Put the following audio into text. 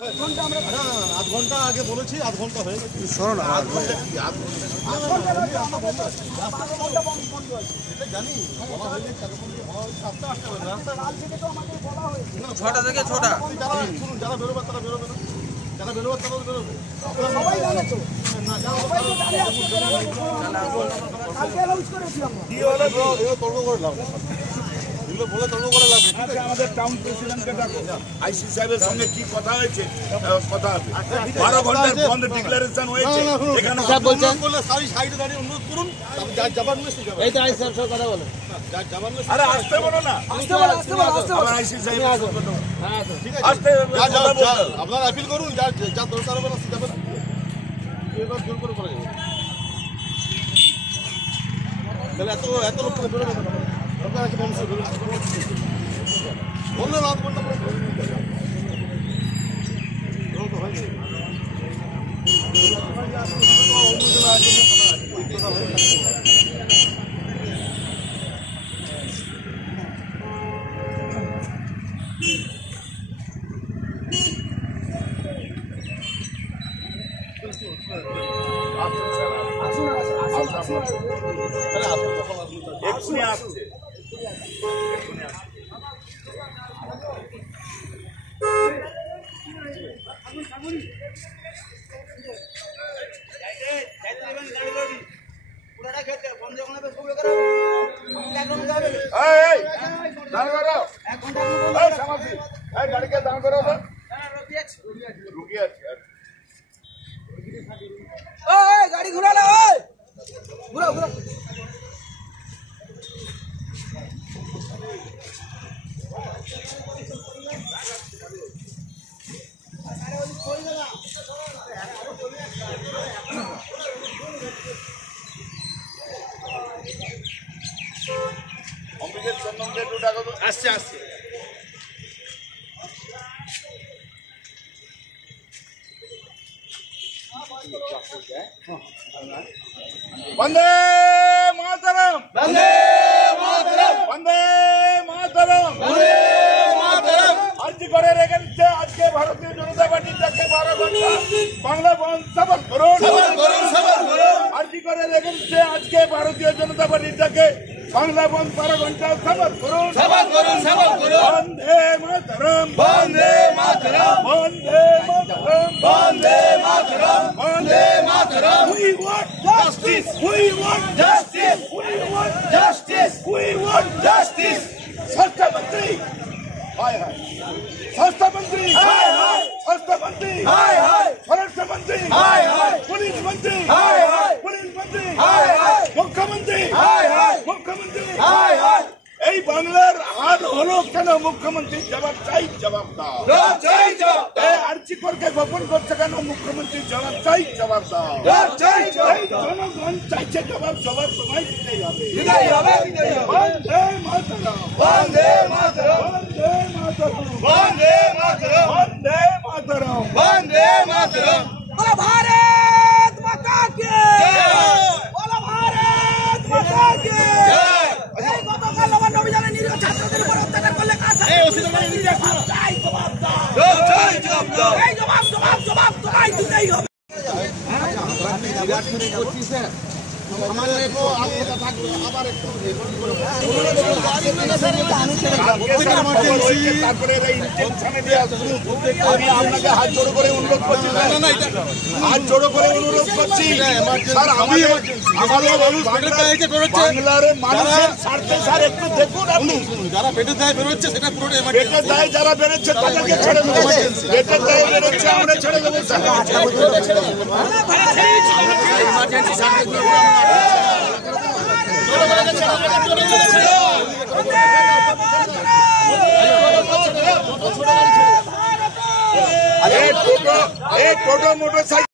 আধ ঘন্টা আগে বলেছি, আধ ঘন্টা হয়ে গেছে। শোনো না, ছটা থেকে ছটা যারা বেরোবে তারা বেরোবে না, যারা বেরোবে তারা বেরোবে। তর্ক করে লাভ, এগুলো বলে তর্ক করে লাভ। আমাদের টাউন প্রেসিডেন্টকে ডাকো, আইসি সাহেবের সঙ্গে কি কথা হয়েছে, কথা হবে। 12 ঘন্টার বন্ধ ডিক্লারেশন হয়েছে, এখানে বলছেন বলে সাইডে দাঁড়িয়ে অনুরোধ করুন, যার যাবার মেসেজ যাবে। এই তো আইসি সাহেব কথা বলে, যার যাবার মেসেজ। আরে আসতে বলো না, আবার আইসি সাহেব ঠিক আছে, আপনারা আপিল করুন, যার যার দরকার হবে না সে যাবে না, এবার জোর করে করা যাবে। তাহলে এত লোক করে বেরোবে না, দরকার আছে মানুষের বললেন আধ ঘন্টা পরে এক্ষুনি আসছে। গাড়িকে দাঁড় করো, রুকিয়ে আছে। গাড়ি ঘুরালো, ঘুরা ঘুরা। আসছে আসছে। বন্দে মাতরম, বন্দে মাতরম, বন্দে মাতরম, বন্দে মাতরম। আজ করে রেখেছে আজকে ভারতীয় জনতা পার্টির যাকে 12 ঘন্টা বাংলা বন্ধ সফল করুন, সফল করুন, সফল করুন। আজ করে রেখেছে আজকে ভারতীয় জনতা পার্টির যাকে বাংলা বন্ধ 12 ঘন্টা সফল করুন, সফল করুন, সফল করুন। বন্দে মাতরম, বন্দে মাতরম, বন্দে মাতরম, বন্দে মাতরম, বন্দে মাতরম। We want justice, we want justice, we want justice, we want justice. স্বাস্থ্য মন্ত্রী হায় হায়, স্বাস্থ্য মন্ত্রী হায় হায়, স্বাস্থ্য মন্ত্রী হায় হায়, স্বরাষ্ট্র মন্ত্রী হায় হায়, পুলিশ মন্ত্রী হায় হায়, পুলিশ মন্ত্রী হায় হায়, মুখ্যমন্ত্রী হায় হায়, মুখ্যমন্ত্রী হায় হায়। এই বাংলার হাল হলো কেন? মুখ্যমন্ত্রী জবাব চাই, জবাব দাও, জবাব চাই, জবাব দাও। আরজিকরকে গোপন করছে কেন? মুখ্যমন্ত্রী জবাব চাই, জবাব দাও, জবাব চাই, জবাব দাও। জনগণ চাইছে জবাব, জবাব তোমায় দিতেই হবে, দিতেই হবে, দিতেই হবে। বন্দে মাতরম, বন্দে মাতরম, বন্দে মাতরম, বন্দে মাতরম, বন্দে মাতরম, বন্দে মাতরম। बोलो भारत माता की जय, बोलो भारत माता की जय। এই গতকাল নবান্ন অভিযানে নিরীহ ছাত্রদের উপর অত্যাচার করলে কাজ এই ওসিদের নিরীহ চাই, জবাব দাও, জবাব চাই, জবাব দাও। এই জবাব জবাব জবাব তোমায় দিতেই হবে। তারপরে আমি আপনাকে হাত জোড়ো করে অনুরোধ করছি, হাত জোড়ো করে অনুরোধ করছি স্যার, বাংলার মানুষের স্বার্থে স্যার একটু দেখুন। আপনি যারা পেটের দায় বেরোচ্ছে সেটা পুরোটা পেটের দায় যারা বেরোচ্ছে তাদেরকে ছেড়ে দেবো, পেটের দায় বেরোচ্ছে আমরা ছেড়ে দেবো স্যার। টোটো মোটরসাইকেল